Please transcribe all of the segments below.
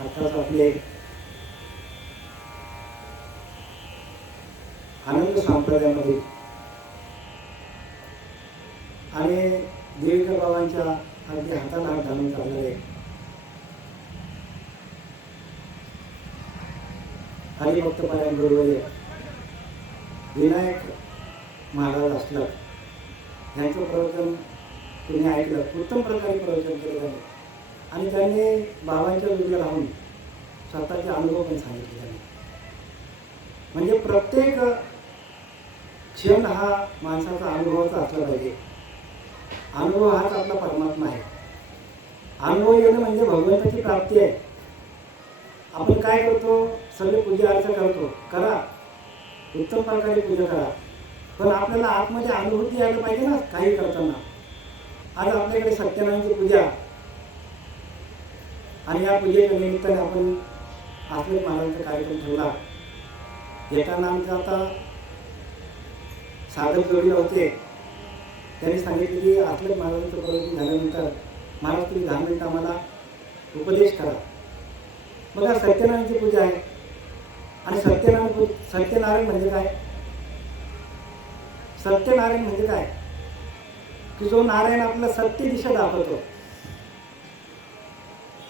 आत्ताच आपले आनंद संप्रदायामध्ये आणि देवीकर बाबांच्या अगदी हाताला हात घालून चाललेले हरिभक्त पारायण गुरुवर्य विनायक महाराज असलं यांचं प्रवचन तुम्ही ऐकलं. उत्तम प्रकारे प्रवचन केलं त्यांनी आणि त्यांनी बाबांच्या वेळी राहून स्वतःचे अनुभव पण सांगितले त्यांनी. म्हणजे प्रत्येक क्षण हा माणसाचा अनुभवाचा असला पाहिजे. अनुभव हाच आपला परमात्मा आहे. अनुभव येणं म्हणजे भगवंताची प्राप्ती आहे. आपण काय करतो, सगळे पूजा अर्चा करतो, करा, उत्तम प्रकारे पूजा करा, पण आपल्याला आतमध्ये अनुभूती यायला पाहिजे ना काही करताना. आज आपल्याकडे सत्यनारायणची पूजा आणि या पूजेच्या निमित्ताने आपण आचलेत महाराजांचा कार्यक्रम ठेवला. येताना आमचा आता साधक जोडीला होते, त्यांनी सांगितले की आचलेत महाराजांचं प्रवचन झाल्यानंतर महाराज तुम्ही 10 मिनिटं आम्हाला उपदेश करा. बघा, सत्यनारायणची पूजा आहे आणि सत्यनारायण म्हणजे काय? सत्यनारायण म्हणजे काय की जो नारायण आपल्याला सत्य दिशा दाखवतो,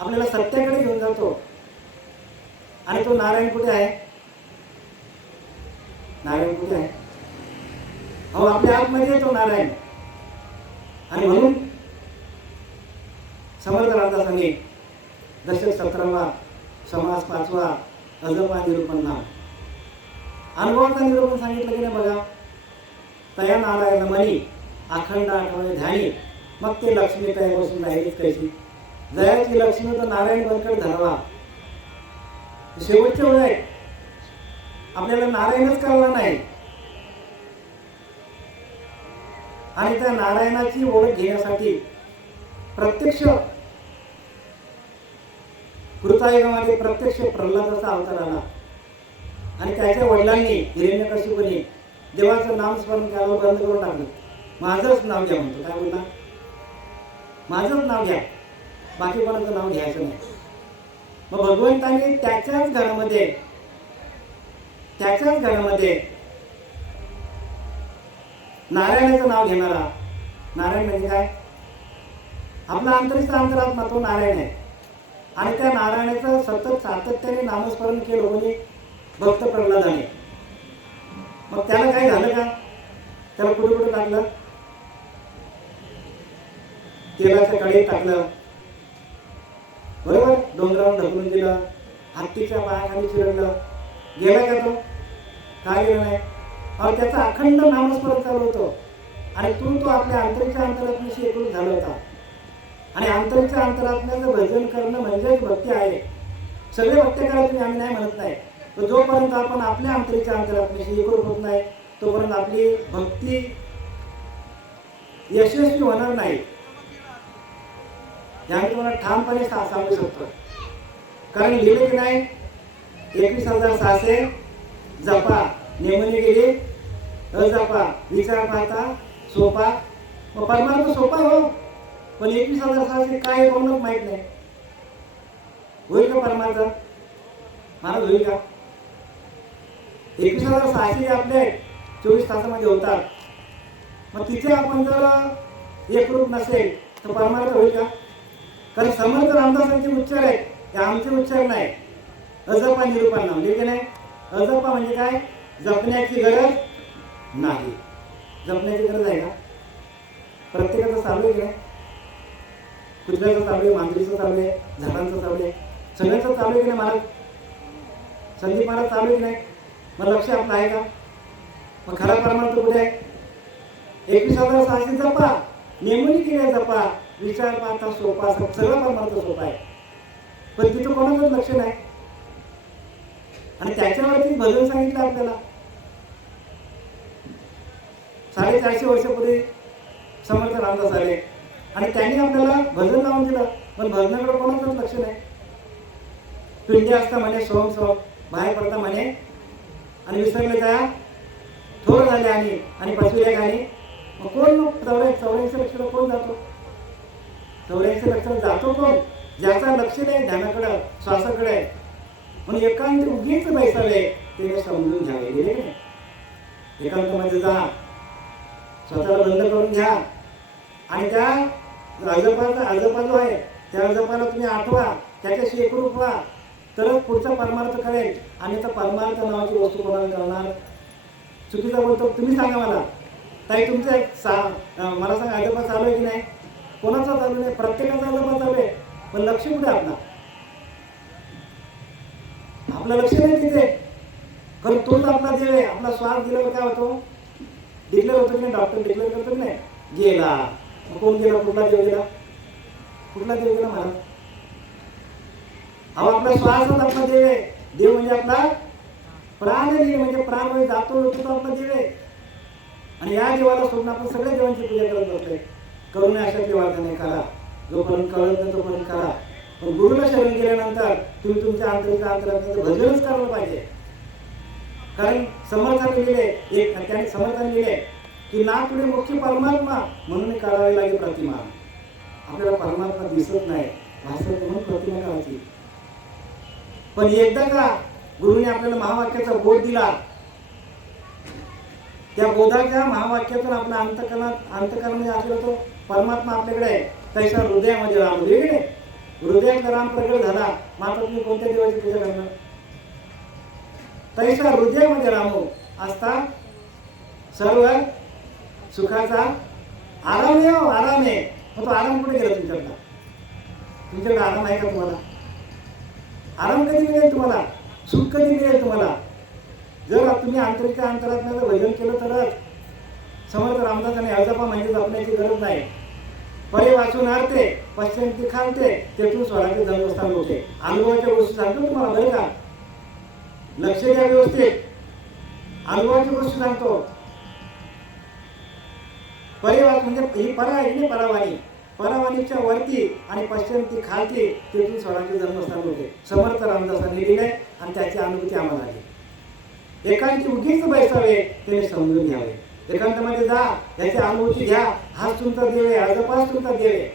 आपल्याला सत्याकडे घेऊन जातो. आणि तो नारायण कुठे आहे? नारायण कुठे आहे? हो, आपल्या आतमध्ये तो नारायण. आणि म्हणून समर्थ रामदासांनी दशक 17वा समास 5वा अजपा निरूपण नाम अनुभवाचा निरूपण सांगितलं की नाही. बघा, तया नारायण मनी अखंड आठवणे ध्यानी मग ते लक्ष्मी तया बसून राहिलीच कैसी. जयाची लक्ष्मी तर नारायण बळकट धरावा. शेवटचे वेळ आहे, आपल्याला नारायणच कळला नाही. आणि त्या नारायणाची ओळख घेण्यासाठी प्रत्यक्ष कृतायुगामध्ये प्रत्यक्ष प्रल्हादाचा अवतार आला आणि त्याच्या वडिलांनी हिरण्यकशिपूने देवाचं नामस्मरण करायला बंद करून टाकलं. माझंच नाव घ्या म्हणतो. काय बोलला? माझंच नाव घ्या, बाकी कोणाचं नाव घ्यायचं नाही. मग भगवंताने त्याच्याच घरामध्ये नारायणाचं नाव घेणारा. नारायण म्हणजे काय? आपला अंतरीचा अंतरात्मा तो नारायण आहे. आणि त्या नारायणाचं सतत सातत्याने नामस्मरण केलं कोणी? भक्त प्रल्हादाने. मग त्याला काय झालं का? त्याला कुठे कुठे टाकलं? तेलाच्या कढईत टाकलं, बरोबर, डोंगरावर ढकलून दिलं, हत्तीच्या पायाखाली चिरडलं. गेला का तो? काय गेला नाही. अहो, त्याचा अखंड नामस्मरण चालू होतो आणि तो आपल्या अंतरीच्या अंतरात्म्याशी एकरूप झाला होता. आणि अंतरीच्या अंतरात्म्याचं भजन करणं म्हणजेच भक्ती आहे. सगळे भक्ती करा तुम्ही, आम्ही नाही म्हणत नाही, तर जोपर्यंत आपण आपल्या अंतरीच्या अंतरात्म्याशी एकरूप होत नाही तोपर्यंत आपली भक्ती यशस्वी होणार नाही. याने तुम्हाला ठामपणे सांगू शकतो. कारण लिहिले की नाही, 21,600 जपा नेमून गेली अजपा विचार पाहता सोपा. मग परमार्थ सोपा हो, पण 21,600 काय कोणालाच माहित नाही. होईल का परमार्थ? महाराज होईल का? 21,600 आपले 24 तासामध्ये होतात. मग तिथे आपण जर एकरूप नसेल तर परमार्थ होईल का? कारण समर्थ रामदासांचे उच्चार आहेत, ते आमचे उच्चार नाही. अजपा निरूपण नाम लिहिले नाही. अजपा म्हणजे काय? जपण्याची गरज नाही. जपण्याची गरज आहे का? प्रत्येकाचं चालू आहे की नाही? कुत्र्याचं चालू आहे, मांजरीचं चालू आहे, झाडांचं चालू आहे, सगळ्यांचं चालू आहे की नाही? महाराज संदीप महाराज चालू आहे की नाही? मग लक्ष आपलं आहे का? मग खरा परमार्थ कुठे आहे? 21,600 जपा नेमून केले जपा विचार पाहता सोपा. सगळं परमार्थ सोपा आहे, पण तिथं कोणाचंच लक्ष नाही. आणि त्याच्यावरती भजन सांगितलं आपल्याला. 450 वर्षापूर्वी समर्थ रामदास आले आणि त्यांनी आपल्याला भजन लावून दिलं, पण भजनाकडे कोणाचंच लक्ष नाही. पिंडी असता म्हणे सोम सोम बाहेर पडता म्हणे आणि विसरले त्या थोर झाले आणि पसविले गाणी. मग कोण 84 लक्षाला कोण जातो? 84 लक्षाला जातो कोण? ज्याचा लक्ष नाही ध्यानाकडं, श्वासाकडे, म्हणून एकांत उगीच बैसावे त्याने समजून घ्यावे. गेले की नाही? एकांतामध्ये जा, स्वतःला बंद करून घ्या आणि त्या अजपा जो आहे त्या अजपाला तुम्ही आठवा, त्याच्याशी एकरूप व्हा, तरच पुढचा परमार्थ करेल. आणि त्या परमार्थ नावाची वस्तू कोणाला करणार? चुकीचा बोलतो तुम्ही सांगा मला. ताई तुमचं मला सांगा, अजपा चालू आहे की नाही? कोणाचा चालू नाही? प्रत्येकाचा अजपा चालू आहे, पण लक्ष कुठे आपला? आपलं लक्ष नाही तिथे, कारण तोच आपला देव आहे. आपला श्वास दिल्यावर काय होतो? डिक्लेअर होतं की नाही? डॉक्टर डिक्लेअर करतो की नाही? गेला. कोण गेला? कुठला देव गेला? कुठला देव गेला मला? अहो आपला श्वासच आपला देव आहे. देव म्हणजे आपला प्राण आहे, म्हणजे प्राण म्हणजे जातो होतो तो आपला देव आहे. आणि या देवाला सोडून आपण सगळ्या देवांची पूजा करत बसतोय. करू नये अशा देवाचा नाही करा, जोपर्यंत कळत नाही तोपर्यंत करा. पण गुरुला शरण केल्यानंतर तुम्ही तुमच्या अंतराचं भजनच करायला पाहिजे. कारण समर्थाने लिहिले, त्याने समर्थाने लिहिले की ना तुझे मुख्य परमात्मा म्हणून करावी लागेल प्रतिमा. आपल्याला परमात्मा दिसत नाही, भासत म्हणून प्रतिमा करायची. पण एकदा का गुरुने आपल्याला महावाक्याचा बोध दिला, त्या बोधाच्या महावाक्यातून आपल्या अंतकरणामध्ये आपल्याला तो परमात्मा आपल्याकडे आहे, तैसा हृदयामध्ये राम. वेगळे हृदयातला राम प्रकट झाला. मात्र तुम्ही कोणत्या देवाची पूजा करणार? तैसा हृदयामध्ये रामो असता सर्व सुखाचा आराम आहे. आराम आहे. मग तो आराम कुठे गेला तुमच्याकडला? तुमच्याकडे आराम आहे का तुम्हाला? आराम कधी मिळेल तुम्हाला? सुख कधी मिळेल तुम्हाला? जर तुम्ही अंतरात भजन केलं तरच. समर्थ रामदासाने अजपा म्हणजे जपण्याची गरज नाही. परे वाचून हरते, पश्चिम खालते, तेथून स्वराचे जन्मस्थान होते. अनुभवाच्या गोष्टी सांगतो तुम्हाला, बरं का? लक्ष द्या व्यवस्थित. अनुभवाची गोष्टी सांगतो. परेवाच म्हणजे ही परा आहे ना, परावाणी. परावाणीच्या वरती आणि पश्चिम ती खालती, तेथून स्वराचे जन्मस्थान होते. समर्थ रामदासांनी लिहिले आणि त्याची अनुभूती आम्हाला आली. एकांती उगीच बैसावे त्याने समजून घ्यावे. एकांतामध्ये जा, याची अनुभूती घ्या. हाच तुमचा देव आहे, अजपाच तुमचा देव आहे.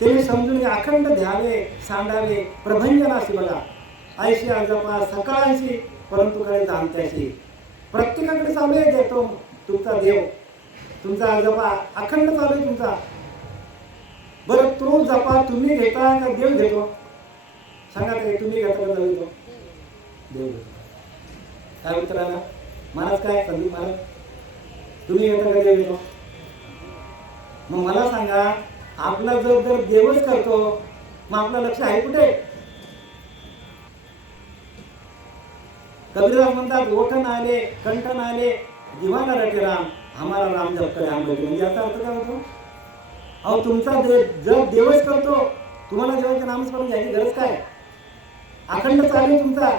त्याने समजून घ्या. अखंड ध्यावे, सांडावे, प्रभंजनाशी बघा. ऐशी अजपा सकाळशी, परंतु कडे जाणत्याशी. प्रत्येकाकडे चालू आहे देतो तुमचा देव, तुमचा अजपा अखंड चालू आहे तुमचा. बरं तो जपा तुम्ही घेता का देव घेतो? सांगा तरी, तुम्ही घेता का देव घेतो? देव घेतो. काय उत्तर आला? महाराज काय संदीप महाराज, तुम्ही घेता का देव घेतो? मग मला सांगा, आपला जर देवच करतो, मग आपलं लक्ष आहे कुठे? कबीरदास म्हणतात, ओठन आले, कंठन आले, दिवाना रटे राम, हमारा राम जप करे हम लोग. म्हणजे याचा अर्थ काय होतो? अहो तुमचा जर देवच करतो, तुम्हाला देवाचे नामस्मरण घ्यायची गरज काय? अखंड चालू तुमचा.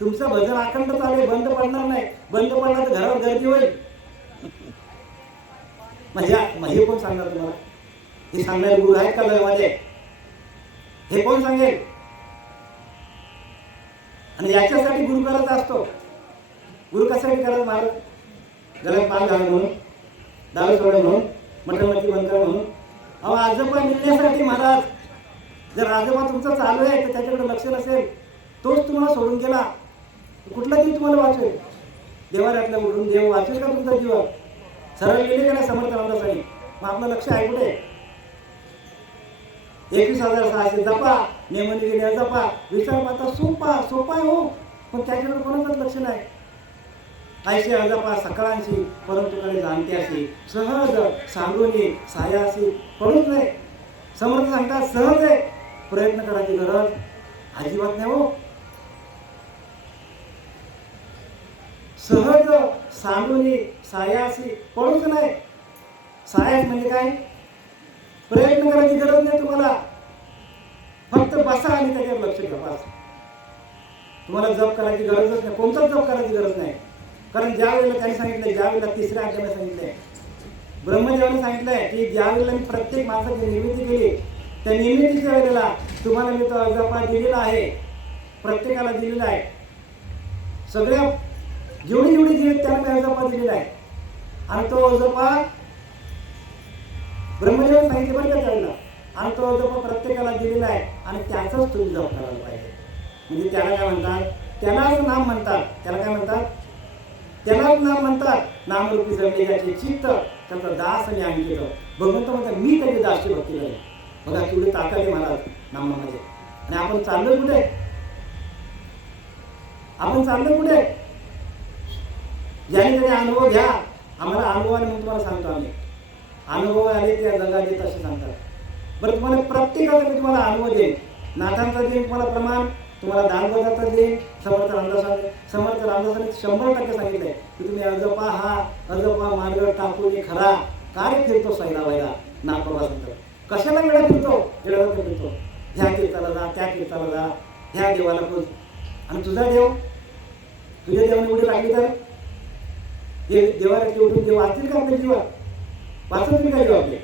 तुमचं भजन अखंड चालू, बंद पडणार नाही. बंद पडला तर घरावर गर्दी होईल. हे कोण सांगणार तुम्हाला? हे सांगणारे गुरु आहेत का जगामध्ये? हे कोण सांगेल? आणि याच्यासाठी गुरु करत असतो. गुरु कशासाठी करत? महाराज गळ्यात पान घाल म्हणून, दारू सोडे म्हणून, मटण बंद कर म्हणून. अहो आजोबा मिळण्यासाठी महाराज. जर आजोबा तुमचा चालू आहे तर त्याच्याकडे लक्ष नसेल, तोच तुम्हाला सोडून गेला, कुठला देव तुम्हाला वाचवेल? देवाऱ्यातला उडून देव वाचवेल का तुमचा जीव? सरळ गेले का नाही समर्थ रामदासांनी? मग आपलं लक्ष आहे कुठे? 21,600 जपा, नेमणी गेल्या जपा. विचार पाहता सोपा आहे हो, पण त्याच्याकडे कोणाचंच लक्ष नाही. ऐशी अजपा सकाळांशी, परंतु कडे जाणत्याशी. सहज सांगूनी सायाशी पडूच नाही. समर्थ सांगतात सहज आहे, प्रयत्न करायची गरज अजिबात नाही हो. सहज सांगूनी सायाशी पडूच नाही. सायास म्हणजे काय? प्रयत्न करायची गरज नाही तुम्हाला. फक्त बसा आणि त्याच्यावर लक्ष ठेवा. तुम्हाला जप करायची गरजच नाही, कोणताच जप करायची गरज नाही. कारण ज्या वेळेला त्यांनी सांगितलंय, ज्या वेळेला तिसऱ्या अध्यायाला सांगितलंय, ब्रह्मदेवाने सांगितलंय की ज्या वेळेला मी प्रत्येक माणसाची निर्मिती केली, त्या निर्मितीच्या वेळेला तुम्हाला मी तो अजपा दिलेला आहे, प्रत्येकाला दिलेला आहे. सगळ्या जेवढी जीवित त्यांना मी अजपा दिलेला आहे. आणि तो अजपा ब्रह्मदेवाने सांगितले बरं का त्यावेळेला, आणि तो जप प्रत्येकाला दिलेला आहे आणि त्याचंच तुम्ही जप करायला पाहिजे. म्हणजे त्याला काय म्हणतात, त्यालाच नाम म्हणतात. त्याला काय म्हणतात, त्यालाच नाम म्हणतात. नामरूपी जमले ज्याचे चित्त त्याचा दास आणि अंकित. भगवंत म्हणतात मी त्याची दासची भक्ती करेन. बघा केवढी ताकद आहे महाराज नामामध्ये. आणि आपण चाललोय कुठे, आपण चाललोय कुठे, ज्याने त्याने अनुभव घ्या. आम्हाला अनुभवाने म्हणून तुम्हाला सांगतो आम्ही, अनुभव आले त्या जगात येत असे सांगतात. बरं तुम्हाला प्रत्येकाचा मी तुम्हाला अनुभव देईन. नाथांचा देईन तुम्हाला प्रमाण, तुम्हाला दानबोधाचा देईन. समर्थ रामदासाने 100% सांगितलंय की तुम्ही अजपा हा अजपा मार्ग टाकून खरा काय फिरतो सैरा वैरा. नाथबाबा सांगतात कशाला वेळा फिरतो, वेळावर फिरतो. ह्या कीर्ताला जा, त्या कीर्ताला जा, ह्या देवाला पोच. आणि तुझा देव, तुझ्या देवाने उडी लागली तर हे देवाला उठून देव वाचतील का आपल्या जीवात, वाचतील का जीव आपले.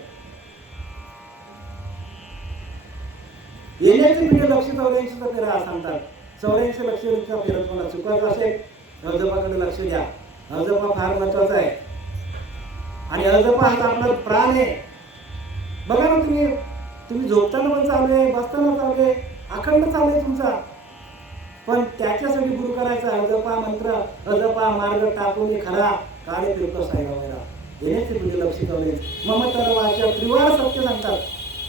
येण्याचे पिढी लक्ष 84 फेरा सांगतात. 84 लक्ष फिरत मला चुकायचं असेल अजबाकडे लक्ष द्या. अजबा फार महत्वाचा आहे आणि अजबा हा आपला प्राण आहे. बघा ना तुम्ही झोपताना पण चालू आहे, बसताना चालू आहे, अखंड चालू आहे तुमचा. पण त्याच्यासाठी गुरु करायचा अजपा मंत्र, अजपा मार्ग टाकून खरा काळे फिरतो साईबा वगैरे. येण्याचे पिढी लक्ष ठेवले. ममतर वाचा त्रिवार सत्य सांगतात.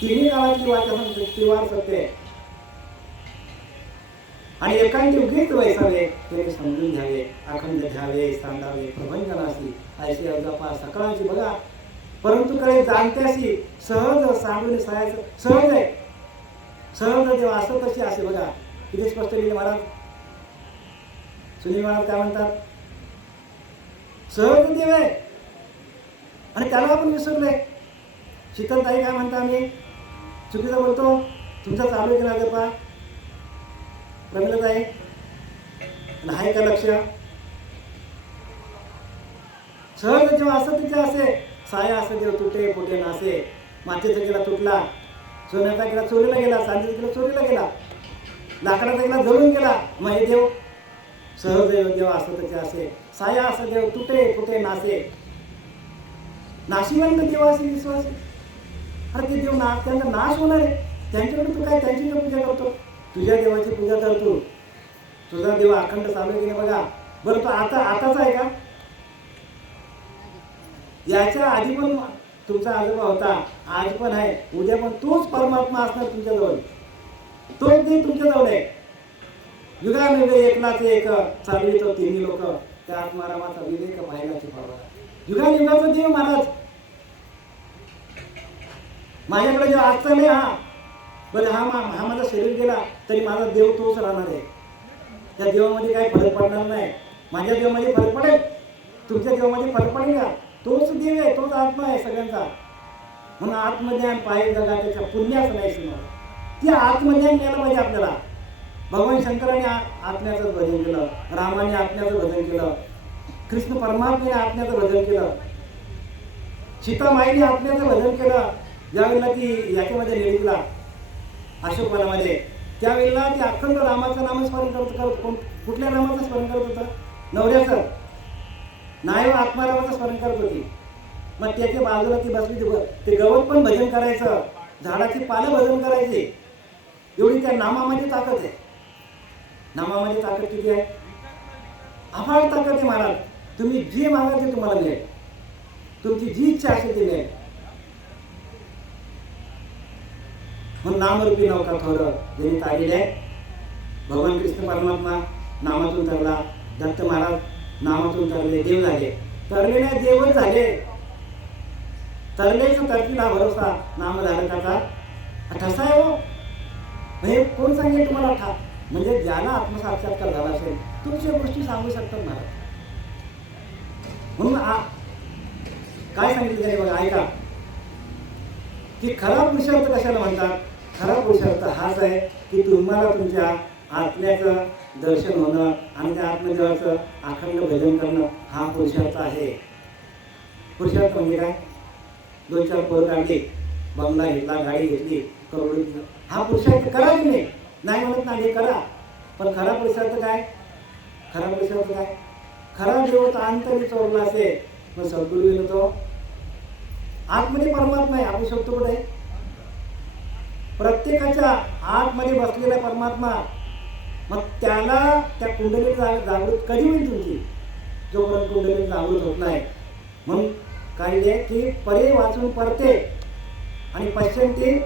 तिन्ही काळातली वाचा सांगते त्रिवार सत्य आहे. आणि एकांती उगीच वैसावे ते समजून घ्यावे, अखंड घ्यावे, सांगावे प्रभंजनाशी अशी अजपा सकाळची. बघा परंतु कडे जाणत्याशी सहज सांगून सहायचं सहज आहे. सहज देव असं तशी असे. बघा किती स्पष्ट लिहिले महाराज. सुनील महाराज काय म्हणतात, सहज देव आहे आणि त्याला आपण विसरलोय. शीतलताई काय म्हणता, आम्ही चुकीचं बोलतो, तुमचा चालू आहे की जपा प्रमिलताई आहे का लक्ष. सहज जेव्हा असं तिथे असे साया असं देव तुटे फुटे नासे. मातीचा गेला तुटला, सोन्याचा गेला चोरीला गेला, चांदीचा गेला चोरीला गेला, लाकडाचा गेला जळून गेला. मग हे देव सहज देव असं तिथे असे साया असं देव तुटे फुटे नासे. नाशिवंत देव असे विश्वास. अरे ते देव त्यांचा नाश होणार आहे. त्यांच्याकडे तू काय त्यांची पूजा करतो, तुझ्या देवाची पूजा करतो. तुझा देव अखंड चालू आहे की नाही बघा. बरं तो आताच आहे का, याच्या आधी पण तुमचा आजोबा होता, आज पण आहे, उद्या पण तोच परमात्मा असणार तुमच्याजवळ. तोच देव तुमच्याजवळ आहे. युगानुगे एकलाच एक चालवितो तिन्ही लोक, त्या आत्मारामाचा विवेक पाहिलाची पावा. युगानुगाचा देव महाराज माझ्याकडे जो आजचा नाही हा. बरं हा माझा शरीर गेला तरी माझा देव तोच राहणार आहे. त्या देवामध्ये काही फरक पडणार नाही. माझ्या देवामध्ये फरक पडेल, तुमच्या देवामध्ये फरक पडेल का. तोच देव आहे, तोच आत्मा आहे सगळ्यांचा. म्हणून आत्मज्ञान पाहिजे जगा त्याच्या पुण्याचं नाही सीमा. ती आत्मज्ञान मिळालं पाहिजे आपल्याला. भगवान शंकराने आत्म्याचं भजन केलं, रामाने आत्म्याचं भजन केलं, कृष्ण परमात्म्याने आत्म्याचं भजन केलं, सीतामाईने आत्म्याचं भजन केलं. ज्यावेळेला ती याच्यामध्ये निघला अशोकवनामध्ये, त्यावेळेला ती अखंड रामाचं नामस्मरण करत कुठल्या रामाचं स्मरण करत होतं, नवऱ्याचं नाही आत्मारामाचं स्मरण करत होती. मग त्याच्या बाजूला ती बसली, ते गवत पण भजन करायचं, झाडाची पानं भजन करायची. एवढी त्या नामामध्ये ताकद आहे. नामामध्ये ताकद किती आहे, अफाट ताकद आहे महाराज. तुम्ही जे मागायचे तुम्हाला मिळेल, तुमची जी इच्छा असेल ती मिळेल. म्हणून नामरूपी नौका थोडं ज्यांनी तारील आहे. भगवान कृष्ण परमात्मा नामातून तरला, दत्त महाराज नामातून तरले, देव झाले. तरले नाही देवच झाले. तरलेच तरतील हा भरोसा नामधारकाचा ठसा आहे हो. हे कोण सांगेल तुम्हाला ठा, म्हणजे ज्याला आत्मसाक्षात्कार झाला असेल तुमच्या गोष्टी सांगू शकतात महाराज. म्हणून काय सांगितलं त्याने बघा, ऐका की खरा पुरुषार्थ कशाला म्हणतात. खरा पुरुषार्थ हाच आहे की तुम्हाला तुमच्या आत्म्याचं दर्शन होणं आणि त्या आत्मदेवाचं अखंड भजन करणं हा पुरुषार्थ आहे. पुरुषार्थ म्हणजे काय, 2-4 पोरं काढली, बंगला घेतला, गाडी घेतली, करोडो, हा पुरुषार्थ करा तुम्ही. नाही म्हणत नाही, हे करा. पण खरा पुरुषार्थ काय, खरा पुरुषार्थ काय, खरा देव तर अंतरी चोरला असेल. मग सद्गुरू गेलो तो आतमध्ये परमात्मा आहे. आपण शोधतो कुठे, प्रत्येकाच्या आतमध्ये बसलेला परमात्मा, मग त्याला त्या कुंडलीत जागृत कधी होईल तुमची? जोपर्यंत कुंडलीत जागृत होत नाही. म्हणून काय आहे की परे वाचून परते आणि पश्चिंती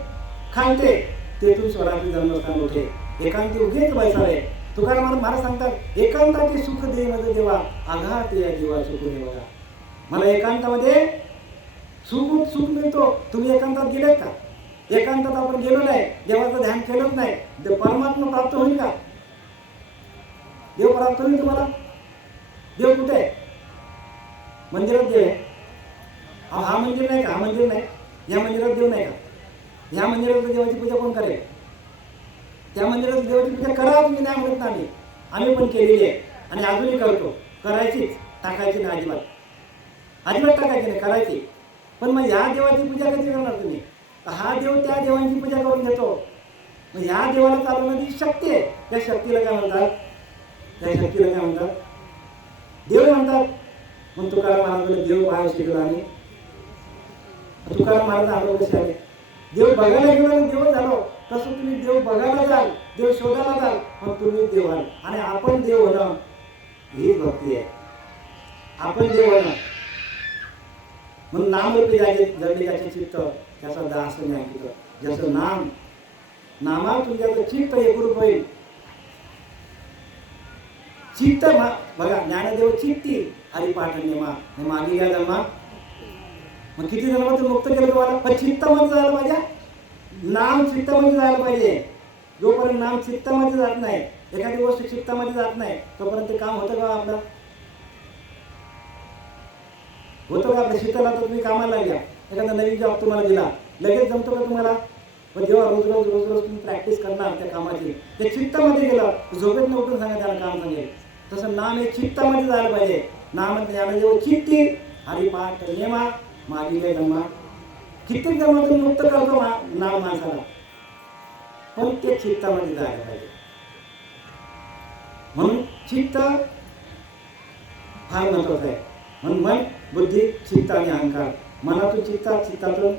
खांते, तेथून स्वराचे जन्मस्थान उठे. एकांती उगेच बैसावे. तुकाराम महाराज सांगतात, एकांताचे सुख दे मध्ये देवा, आघात या जीवा सुख देवा. मला एकांतामध्ये सुख मिळतो. तुम्ही एकांतात गेलेत का? एकांतात आपण गेलो नाही, देवाचं ध्यान केलंच नाही, परमात्मा प्राप्त होईल का? देव प्राप्त होईल तुम्हाला? देव कुठे आहे? मंदिरात देव आहे. हा मंदिर नाही का? हा मंदिर नाही. या मंदिरात देव नाही का? ह्या मंदिरात देवाची पूजा कोण करेल? त्या मंदिरात देवाची पूजा करा तुम्ही, नाही म्हणत नाही. आम्ही पण केलेली आहे आणि अजूनही करतो. करायचीच, टाकायची नाही अजिबात. अजिबात टाकायची नाही, करायची. पण मग ह्या देवाची पूजा कधी करणार तुम्ही? हा देव त्या देवांची पूजा करून घेतो. मग ह्या देवाला चालवण्याची शक्ती आहे. त्या शक्तीला काय म्हणतात? त्या शक्तीला काय म्हणतात? देव म्हणतात. मग तुकाराम महाराजांना देव पाहायला शिकला. आणि तुकाराम महाराज आलो कसे आले? देव बघायला गेलो आणि देव झालो. तसं तुम्ही देव बघायला जाल, देव शोधायला जाल, मग तुम्ही देव व्हाल. आणि आपण देव होणं ही भक्ती आहे. आपण देव होणं म्हणून नामरूपी जागे जडले ज्याचे चित्त, त्याचा दास नाही ऐकित. ज्याचं नामात तुमच्याचं चित्त एकरूप होईल. चित्त बघा, ज्ञानदेव चित्ती हरिपाठ नेमा मागे घ्या जन्मा. मग किती जन्मातून मुक्त केलं तुम्हाला? पण चित्तामध्ये जायला पाहिजे. नाम चित्तामध्ये जायला पाहिजे. जोपर्यंत नाम चित्तामध्ये जात नाही, एखादी गोष्ट चित्तामध्ये जात नाही, तोपर्यंत काम होतं का आपलं? होतं का आपलं? शीतला तर तुम्ही कामाला लागल्या, एखादा नवीन जॉब तुम्हाला दिला, लगेच जमतो का तुम्हाला? पण जेव्हा रोज तुम्ही प्रॅक्टिस करणार त्या कामाची, ते चित्तामध्ये गेलं, झोपेत न उठून सांगा त्याला काम सांगेल. तसं नाम हे चित्तामध्ये जायला पाहिजे. नाम ज्ञानदेव चित्ती हरिपाठ नेमा मागे काय जन्मा. कित्येक जन्मातून मुक्त करतो नाम माणसाला, पण ते चित्तामध्ये जायला पाहिजे. म्हणून चित्त फार महत्वाचं आहे. म्हणून मन, बुद्धी, चित्त आणि अहंकार. मनातून चित्तात, चित्तातून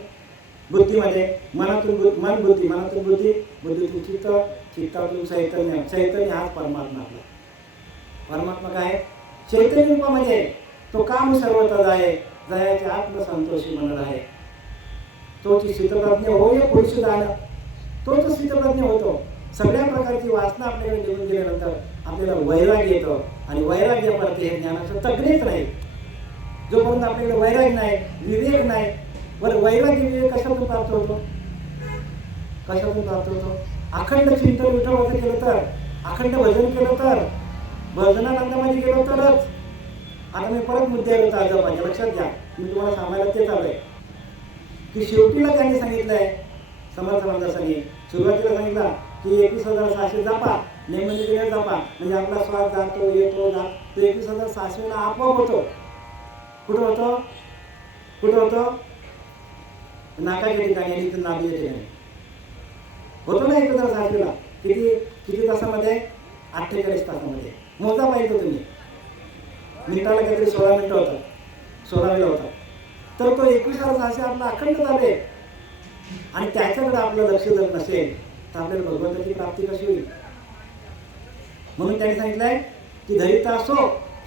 बुद्धीमध्ये, मनातून मन बुद्धी, मनातून बुद्धी, बुद्धीतून चित्त, चित्तातून चैतन्य. चैतन्य हाच परमात्मा आपला. परमात्मा काय? चैतन्य रूपामध्ये. तो काम सर्वता जाय, जयाचे आत्मसंतोषी म्हणत आहे. तोची स्थितप्रज्ञ होय पुरुष दान. तोच स्थितप्रज्ञ होतो. सगळ्या प्रकारची वासना आपल्याकडे निघून गेल्यानंतर आपल्याला वैराग्य येतो. आणि वैराग्यावरती हे ज्ञानाचं तज्ञच नाही. जोपर्यंत आपल्याकडे वैराग्य नाही, विवेक नाही. बरं, वैराग्य विवेक कशातून प्राप्त होतो? कशातून प्राप्त होतो? अखंड चिंतन विठोबाचं केलं तर, अखंड भजन केलं तर, भजनानंदामध्ये गेलो तरच. आता मी परत मुद्द्यावर चाललं पाहिजे, लक्षात घ्या. मी तुम्हाला सांगायला तेच आलोय की शेवटीला त्यांनी सांगितलंय, समर्थ रामदासांनी सुरुवातीला सांगितलं की 21,600 जपा, नेमणे दिले जपा, म्हणजे आपला श्वास जातो येतो जातो. तो 21,600 आपोआप होतो. कुठं होतो? कुठं होतो? नाकाच्या ठिकाणी आणि नाभीच्या ठिकाणी होतो ना 21,600. किती तासामध्ये? 48 तासामध्ये. मोजा पाहिजे तुम्ही. मिनिटाला काहीतरी 16 मिनिटं होतात, 16 वेळा होतात. तर तो 21,600 आपला अखंड झाले. आणि त्याच्याकडे आपलं लक्ष जर नसेल तर आपल्याला भगवंताची प्राप्ती कशी होईल? म्हणून त्यांनी सांगितलंय की धरिता सो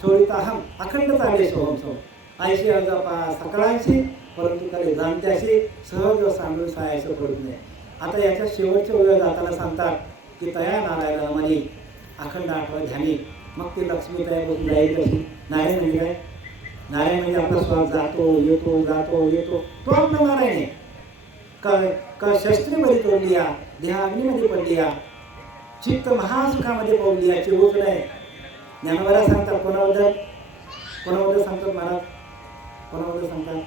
सोडिता हम, अखंड चाले सोहम सो. ऐशी अजपा सकळांशी, परंतु काही जाणत्याशी सहज सांडून सायाचं पडत नाही. आता याच्या शेवटच्या वेळ जाताना सांगतात की तया नारायण म्हणी अखंड आठवा ध्यानी. मग ते लक्ष्मी तया बसून जाईल कशी? नारायण म्हणजे काय? नारायण म्हणजे आपला श्वास जातो येतो जातो येतो, तो आपला नारायण आहे. का शस्त्री मध्ये तोडलिया, देहा अग्नीमध्ये पडलिया, चित्त महासुखामध्ये पडलिया, चिवूच नाही. ज्ञानोबा सांगतात कोणाबद्दल? कोणाबद्दल सांगतात महाराज? कोणाबद्दल सांगतात?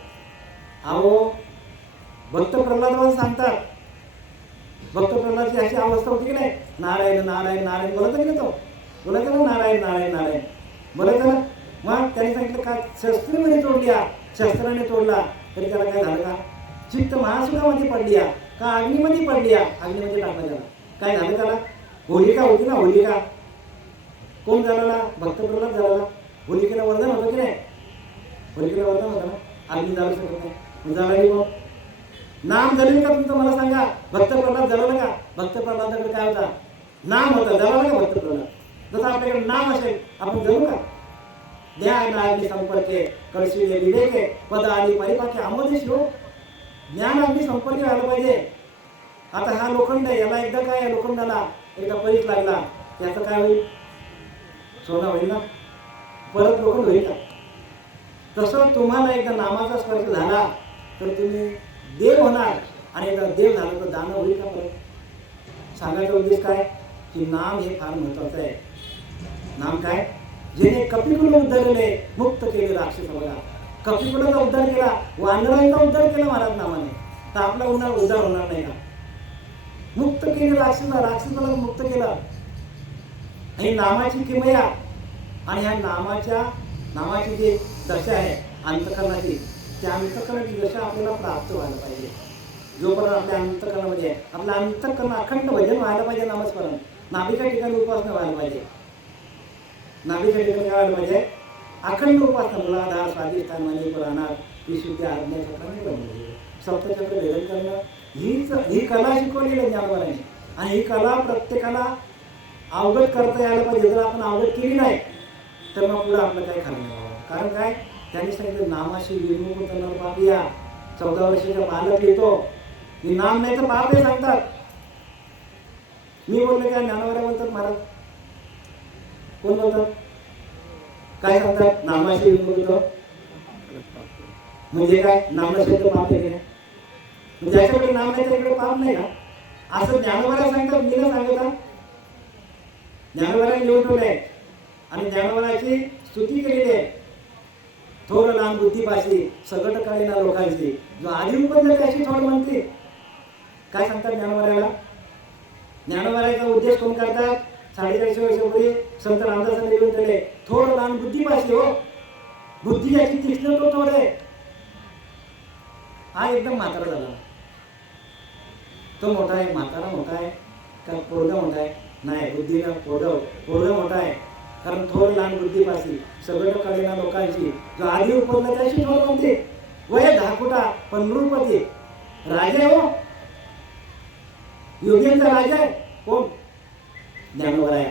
अहो, भक्त प्रल्हादाबद्दल सांगतात. भक्त प्रल्हादची अशी अवस्था होती की नाही? नारायण नारायण नारायण बोलत की नाही? तो बोलायचं ना, नारायण नारायण नारायण बोलायचं ना. मग त्यांनी सांगितलं का शस्त्रीमध्ये तोडल्या, शस्त्राने तोडला तरी त्याला काय झालं का? चित्त महासुखामध्ये पडलिया का अग्नीमध्ये पडलिया, अग्नीमध्ये टाकला त्याला. काय झालं त्याला? होलिका होती ना, होलिका. कोण झाला? भक्त प्रल्हाद झाला. होलिकेला वरदान होतं की नाही? होलिकेला वरदान होतं ना, अग्नी जाऊ शकत नाही. झाला की मग नाम जलेल का तुमचं मला सांगा. भक्त प्रल्हाद जळलं का? भक्त प्रल्हादाकडे काय होता? नाम होता. जळाला का भक्त प्रल्हाद? जसं आपल्याकडे नाम असेल आपण जळू का? ज्ञान अग्नी संपर्के कळशिले विवेके पद आणि परिपाके आमोदेश हो. ज्ञान अग्नी संपर्क व्हायला पाहिजे. आता हा लोखंड आहे, याला एकदा काय या लोखंडाला एकदा परीस लागला त्याचं काय होईल? सोनं होईल ना, परत लोखंड होईल का? तसं तुम्हाला एकदा नामाचा स्पर्श झाला तर तुम्ही देव होणार, आणि एकदा देव झालं तर दानव होईल का परत? सांगायचा उद्देश काय की नाम हे फार महत्वाचं आहे. नाम काय? जेणे कपिकुल उद्धरले मुक्त केले राक्षस बघा. कपिकुलाचा उद्धार केला, वानरांचा उद्धार केला महाराज नामाने, तर आपला उद्धार होणार नाही का? मुक्त केले राक्षसाला मुक्त केलं. ही नामाची किमया, आणि ह्या नामाची जी दशा आहे अंतकरणाची, त्या अंतकरणाची दशा आपल्याला प्राप्त व्हायला पाहिजे. जोपर्यंत आपल्या अंतकरणामध्ये आपलं अंतकरण अखंड भजन व्हायला पाहिजे, नामस्मरण, नाभिका ठिकाणी उपासना व्हायला पाहिजे. नाभिका ठिकाणी व्हायला पाहिजे अखंड उपासना. मुलाधार स्वाधिष्ठान मनी पुराणात विशुद्धी आज्ञाचक्राने बनवली. सप्तचक्र भेदन करणं ही कला शिकवलेली आहे ज्ञानोबाने, आणि ही कला प्रत्येकाला अवगत करता यायला पाहिजे. जर आपण अवगत केली नाही तर मग पुढे आपलं काही खरं नाही. कारण काय? त्यांनी सांगितलं नामाशी विमुख करणार पाप या. 14 वर्षाचा बालक येतो, की नाम नाही तर पाप आहे सांगतात. मी बोलले काय? ज्ञानोबा बोलतात महाराज. कोण बोलतात? काय सांगतात? नामाशी विमुख म्हणजे काय? नाम नसेल तर पाप आहे. म्हणजे ज्याच्याकडे नाम नाही त्याच्याकडे पाप नाही का? असं ज्ञानोबाला सांगतात, मी ना सांगता. ज्ञानोबाला लिहून ठेवलंय आणि ज्ञानोबाची स्तुती केलेली आहे. थोर नाम बुद्धीपाशी सगट कळेना लोकांची, जो आधी उपजले त्याशी थोड म्हणते. काय सांगतात ज्ञानोबाला? ज्ञानोबाचा उद्देश कोण करतात? 450 वर्षापूर्वी संत रामदासांनी लिहून ठेवले, थोर नाम बुद्धीपाशी हो. बुद्धी याची तीक्ष्ण तो थोड आहे. हा एकदम म्हातारा झाला. तो मोठा आहे, म्हातारा मोठा आहे का पोरगा मोठा आहे? नाही, बुद्धीला पोरगा मोठा आहे. कारण थोर लहान बुद्धीपाशी सगळं कळेना लोकांची, जो आधी उपजला त्याशी थोर म्हणते. वय 10 कोटा पण नृपती राजा हो, योग्यांचा राजा आहे. कोण? ज्ञानोबा आहे.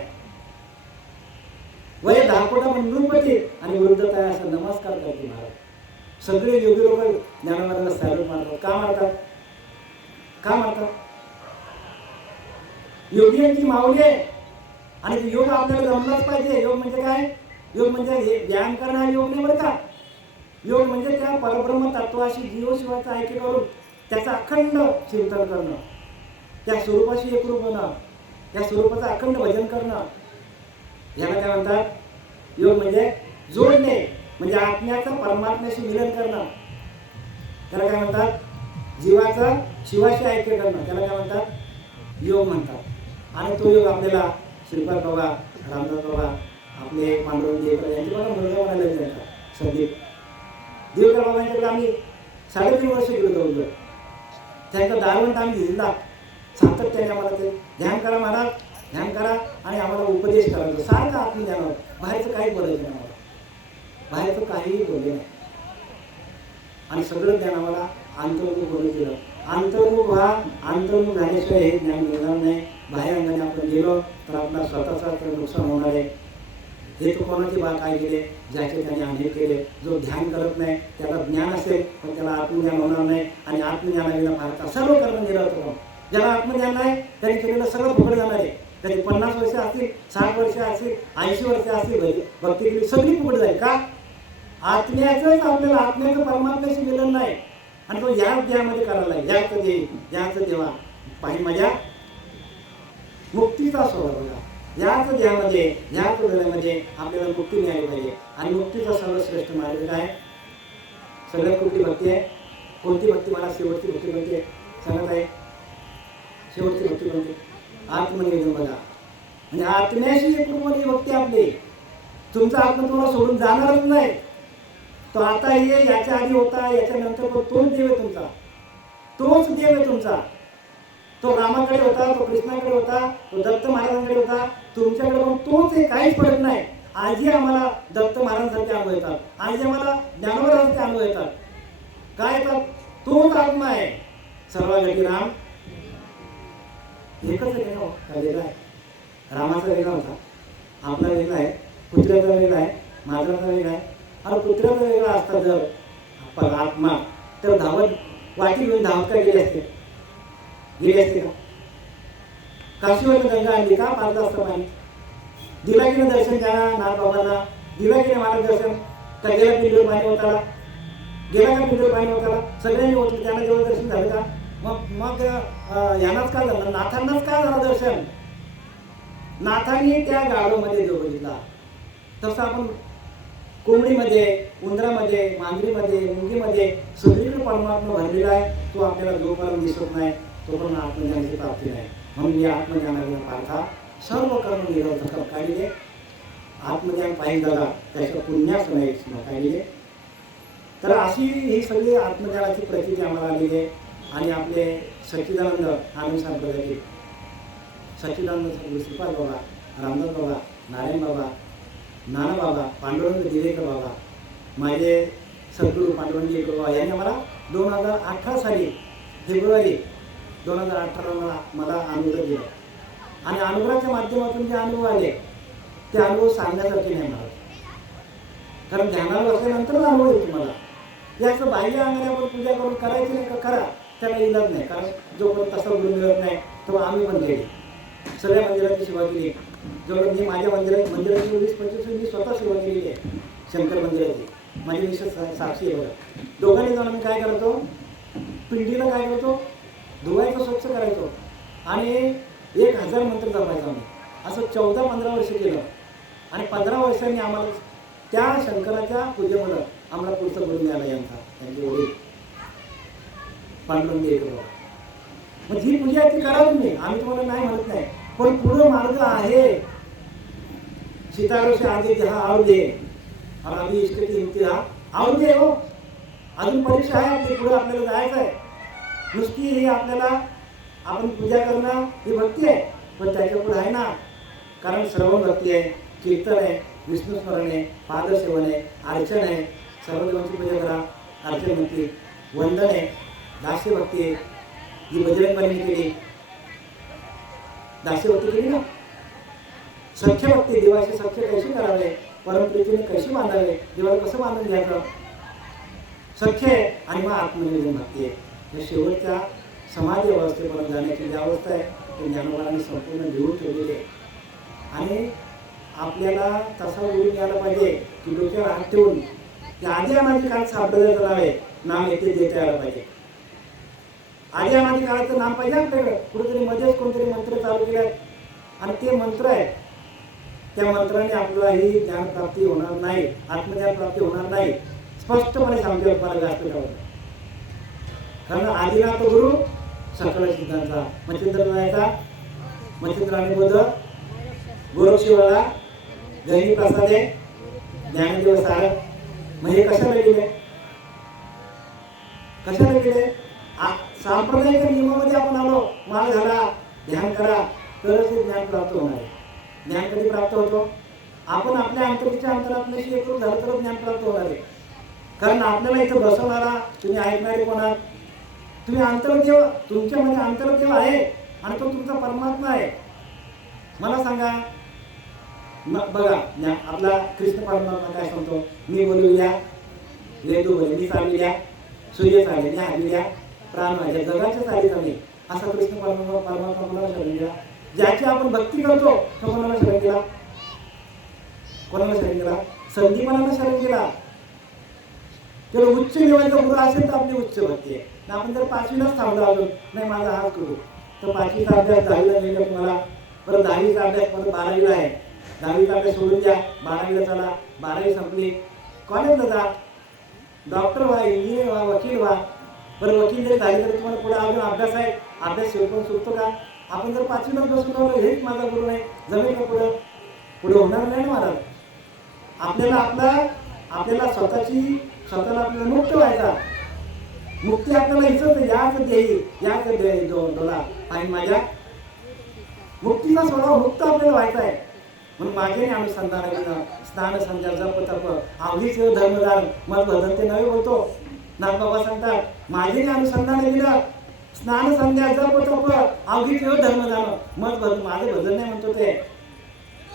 वय 10 कोटा पण नृपती, आणि वृद्धता आहे असं नमस्कार करते महाराज. सगळे योगी लोक ज्ञानोबाला सॅल्यूट मारतात. का मारतात? का मारतात? योगियांची माऊली आहे, आणि योग आपल्याला जमलाच पाहिजे. योग म्हणजे काय? योग म्हणजे हे ध्यान करणं हा योग नाही बरं का. योग म्हणजे त्या परब्रह्म तत्वाशी जीवशिवाचं ऐक्य करून त्याचं अखंड चिंतन करणं, त्या स्वरूपाशी एकरूप होणं, त्या स्वरूपाचं अखंड भजन करणं, याला काय म्हणतात? योग म्हणजे जोडणे, म्हणजे आत्म्याचं परमात्म्याशी मिलन करणं, त्याला काय म्हणतात? जीवाचं शिवाशी ऐक्य करणं, त्याला काय म्हणतात? योग म्हणतात. आणि तो योग आपल्याला श्रीपाद बाबा, रामदास बाबा, आपले पांडुरंग देवकर यांचे बघा मुलगा म्हणायला त्यांचा संदीप देवकर बाबांच्याकडे आम्ही 3.5 वर्ष गेलो होतो. त्यांचा दारवंत आम्ही दिला. सातत्याने आम्हाला ते ध्यान करा महाराज, ध्यान करा, आणि आम्हाला उपदेश करायचं सारखं आत्मज्ञानावर. बाहेरचं काही बोलायचं नाही आम्हाला, बाहेरचं काहीही बोलले नाही. आणि सगळं ज्ञान आम्हाला अंतर्मुख बोलून दिलं. अंतर्मुख व्हा, अंतर्मुख झाल्याशिवाय हे ज्ञान मिळणार नाही. बाहेर अंगाने आपण गेलो तर आपला स्वतःचा नुकसान होणार आहे. हे तो कोणाची बात काय केले? ज्याचे त्याने अनेक केले. जो ध्यान करत नाही त्याला ज्ञान असेल पण त्याला आत्मज्ञान होणार नाही, आणि आत्मज्ञानाविना भारतात सर्व कर्म गेलं होतं. ज्याला आत्मज्ञान नाही त्याने केलेलं सगळं फुकट जाणार आहे. कधी 50 वर्ष असतील, 60 वर्ष असतील, 80 वर्ष असतील, भक्ती केली सगळी फुकट जाईल. का? आत्म्याचंच आपल्याला आत्म्याचं परमात्म्याशी मिलन नाही, आणि तो याच देहामध्ये करायला लागेल. याच देवा पाहिजे माझ्या मुक्तीचा स्वभाव बघा. याच देहामध्ये, याच हृदयामध्ये आपल्याला मुक्ती मिळाली पाहिजे. आणि मुक्तीचा सर्वश्रेष्ठ मार्ग काय? सगळ्यात कुठली भक्ती आहे? कोणती भक्ती? मला शेवटची भक्ती म्हणते सांगत आहे. शेवटची भक्ती म्हणते आत्मनिवेदन बघा. म्हणजे आत्म्याशी एकरूपी भक्ती आपली. तुमचा आत्मा तुम्हाला सोडून जाणारच नाही. तो आता ये, याच्या आधी होता, याच्या नंतर तोच देव आहे तुमचा, तोच देव आहे तुमचा. तो रामाकडे होता, तो कृष्णाकडे होता, तो दत्त महाराजांकडे होता, तुमच्याकडे पण तोच आहे. काहीच फरक नाही. आजही आम्हाला दत्त महाराजांसारखे अनुभव येतात, आजही आम्हाला ज्ञानोबासारखे अनुभव येतात. काय येतात? तोच आत्मा आहे. सर्व घटी राम एकच आहे ना, का वेगळा आहे? रामाचा वेगळा होता, आपला वेगळा आहे, कुत्र्याचा वेगळा आहे, माझाचा वेगळा आहे. अरे कुत्र्याचा वेगळा असता जर आपण आत्मा, तर धावत वाटी घेऊन धावत का गेले असते? गेले असते का? काशीवर गंगा आणली का? पाजलं असतं पाणी. दिला की नाही दर्शन त्या नाथबाबांना? दिला की नाही मार्गदर्शन? का गेला पिंडीवर पाणी होताला? गेला का पिंडीवर पाणी होताला? सगळ्यांनी होतं, त्यांना जेव्हा दर्शन झालं का? मग यांनाच काय झालं? नाथांनाच काय झालं दर्शन? नाथांनी त्या गाडोमध्ये देव बघितला. तसं आपण कोंबडीमध्ये, उंदरामध्ये, मांजरीमध्ये, मुंगीमध्ये सगळीकडे परमात्मा भरलेला आहे. तो आपल्याला जोपर्यंत दिसत नाही तोपर्यंत आत्मज्ञानाची प्राप्ती नाही. म्हणून या आत्मज्ञानाला पार्था सर्व कर्म निरर्थक काढले. आत्मज्ञान पाहिजे झाला त्याच्या पुण्यास नाही काढले. तर अशी ही सगळी आत्मज्ञानाची प्रचिती आम्हाला आलेली आहे. आणि आपले सच्चिदानंद आनंद संप्रदायाचे सच्चिदानंद श्रीपाद बाबा, रामदास बाबा, नारायण बाबा, नाना बाबा, पांडुरंग दिवेकर बाबा, माझे सद्गुरू पांडुरंग दिवेकर बाबा यांनी आम्हाला 2018 साली फेब्रुवारी 2018 मला अनुग्रह दिला. आणि अनुग्रहाच्या माध्यमातून जे अनुभव आले ते अनुभव सांगण्यासारखे नाही मला, कारण ध्यानाला बसल्यानंतर अनुभव येतो मला. याचं बाह्य अंगाने आपण पूजा करून करायची नाही का? करा, त्याला इलाज नाही. कारण जोपर्यंत तसा गुरु मिळत नाही तेव्हा आम्ही पण केली सगळ्या मंदिराची सेवा केली. जेवढं मी माझ्या मंदिराची 20-25 मी स्वतः सेवा केलेली आहे. शंकर मंदिराची माझी विशेष साक्षी आहे बघा. दोघांनी जाऊन आम्ही काय करतो, पिंडीला काय करतो, धुवायचं, स्वच्छ करायचो आणि 1000 मंत्र जपायचो आम्ही. असं 14-15 वर्ष केलं. आणि 15 वर्षांनी आम्हाला त्या शंकराच्या पूजेमध्ये आम्हाला पुढचा गुरु मिळाला यांचा, त्यांचे वडील पांडुरंग देवेकर बाबा. मग ही पूजा ती करा तुम्ही, आम्ही तुम्हाला नाही म्हणत नाही, पण पुढे मार्ग आहे. सितारों से आगे जहाँ और दे और अभी इसके इम्तिहान और दे हो. अजून परीक्षा आहे आपली, पुढे आपल्याला जायचं आहे. नुसती ही आपल्याला आपण पूजा करणं ही भक्ती आहे, पण त्याच्या पुढे आहे ना, कारण श्रवण भक्ती आहे, कीर्तन आहे, विष्णुस्मरण आहे, पादसेवन आहे, अर्चन आहे, सर्व देवांची पूजा करा, अर्चन भक्ती, वंदन आहे, दास्य भक्ती आहे. ही बजरंग बलीने केली, दास्य भक्ती केली ना. सख्य भक्ती, देवाचे सख्य कसे करावे, परमप्रीतीने कसे बांधावे, देवाला कसं बांधून घ्यायचं, सख्य आहे. आणि मग आत्मनिवेदन भक्ती आहे. या शेवटच्या समाधी अवस्थेपर्यंत जाण्याची जी अवस्था आहे ती ज्ञानोबांनी संपूर्ण लिहून ठेवलेली आहे. आणि आपल्याला तसा गुरु मिळाला पाहिजे की डोक्यावर हात ठेवून आधी अनादी काळात सापडायचं नाव आहे, नाम येथे देता यायला पाहिजे. आधी अनादी काळाचं नाम पाहिजे आपल्याकडे. कुठेतरी मध्येच कोणतरी मंत्र चालू केले आणि ते मंत्र आहे, त्या मंत्राने आपल्याला ही ज्ञानप्राप्ती होणार नाही, आत्मज्ञान प्राप्ती होणार नाही. स्पष्टपणे सांगते मला व्यासपीठावर. कारण आदिनाथ गुरु सकळ सिद्धांचा, मच्छिंद्रनायका, मच्छिंद्राने बोध, गोरक्षेवाळा, गहिनी प्रसादे, ज्ञानदेव सार. म्हणजे कशाला गेले, कशाला गेले? सांप्रदायिक नियमामध्ये आपण आलो, माळ घाला, ध्यान करा, तरच हे ज्ञान प्राप्त होणार आहे. ज्ञान कधी प्राप्त होतो? आपण आपल्या अंतरीच्या अंतरात्म्याशी एकरूप झालं तर ज्ञान प्राप्त होणार आहे. कारण आपल्याला इथं बसवणारा, तुम्ही ऐकणारे कोणा, तुम्ही अंतर्देव, तुमच्यामध्ये अंतर्देव आहे आणि तो तुमचा परमात्मा आहे. मला सांगा, बघा आपला कृष्ण परमात्मा काय सांगतो, मी बोलूया, वेदू बोले, मी चालविल्या, सूर्य चालले, मी हल्ल्या, प्राण माझ्या जगाच्या चालीचा नाही. असा कृष्ण परमात्मा कोणाला शरण गेला? ज्याची आपण भक्ती करतो तो कोणाला शरण गेला? कोणाला शरण गेला? संदीपनाला शरण गेला. त्याला उच्च लेवलचा गुरु असेल तर आपली उच्च भक्ती आहे. आपण जर 5वीलाच थांबलो अजून नाही माझा हात करू, तर 5वीचा अभ्यास 10वीला नेलं तुम्हाला, परत 10वीचा अभ्यास परत 12वीला आहे, 10वीचा अभ्यास सोडून द्या, 12वीला चला, 12वी संपली, कॉलेजला जा, डॉक्टर व्हा, इंजिनियर व्हा, वकील व्हा. बरं वकील जरी झाले तरी तुम्हाला पुढे अजून अभ्यास आहे, अभ्यास शेवटून सुटतो का? आपण जर 5वीलाच बसून राहिलो, हेच माझा गुरु नाही, जमेल का पुढं? पुढे होणार नाही ना महाराज. आपल्याला स्वतःला आपल्याला मुक्त व्हायचा. मुक्ती आपल्याला इथंच याच देई, याच डोला आणि माझ्या मुक्तीचा स्वभाव मुक्त आपल्याला व्हायचा आहे. म्हणून माझे अनुसंधान केलं, स्नान संचार जप तप आवडीच धर्मदार मग भजन ते नवे बोलतो. नाथबाबा सांगतात माझे अनुसंधान केलं, स्नान संध्या जप तप अवघी ठेव धर्म जाणं. मग माझं भजन नाही म्हणतो ते